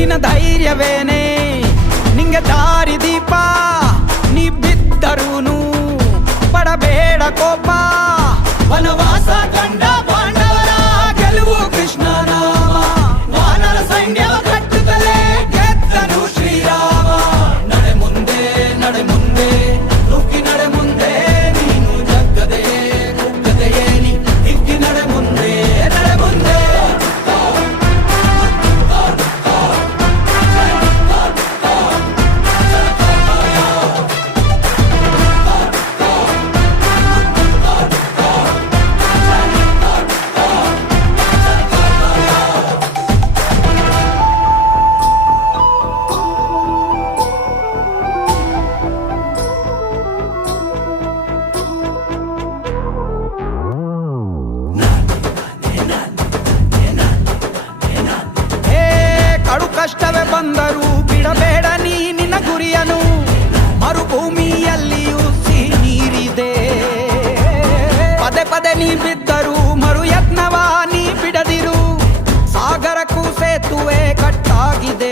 ನಿನ್ನ ಧೈರ್ಯವೇನೆ ನಿಂಗೆ ದಾರಿ ದೀಪ. ನೀ ಬಿದ್ದರೂನು ಪಡಬೇಡ ಕೋಪ. ವನವಾಸ ಕಂಡ ಪಾಂಡವರ ಗೆಲುವು ಕೃಷ್ಣ ನಾಮ. ವಾನರ ಸೈನ್ಯವ ಕಟ್ಟುತ್ತಲೇ ಗೆದ್ದನು ಶ್ರೀರಾಮ. ನಡೆ ಮುಂದೆ ನಡೆ ಮುಂದೆ ನುಗ್ಗಿ ನಡೆ ಮುಂದೆ, ನೀನು ಜಗ್ಗದೆಯೇ ಕುಗ್ಗದೆಯೇ ನೀ ಹಿಗ್ಗಿ ನಡೆ ಮುಂದೆ ನಡೆ ಮುಂದೆ. ಕಡು ಕಷ್ಟವೇ ಬಂದರೂ ಬಿಡಬೇಡ ನೀ ನಿನ್ನ ಗುರಿಯನು. ಮರುಭೂಮಿಯಲ್ಲಿಯೂ ಸಿಹಿ ನೀರಿದೆ. ಪದೇ ಪದೇ ನೀ ಬಿದ್ದರೂ ಮರು ಯತ್ನವ ನೀ ಬಿಡದಿರು. ಸಾಗರಕ್ಕೂ ಸೇತುವೆ ಕಟ್ಟಾಗಿದೆ.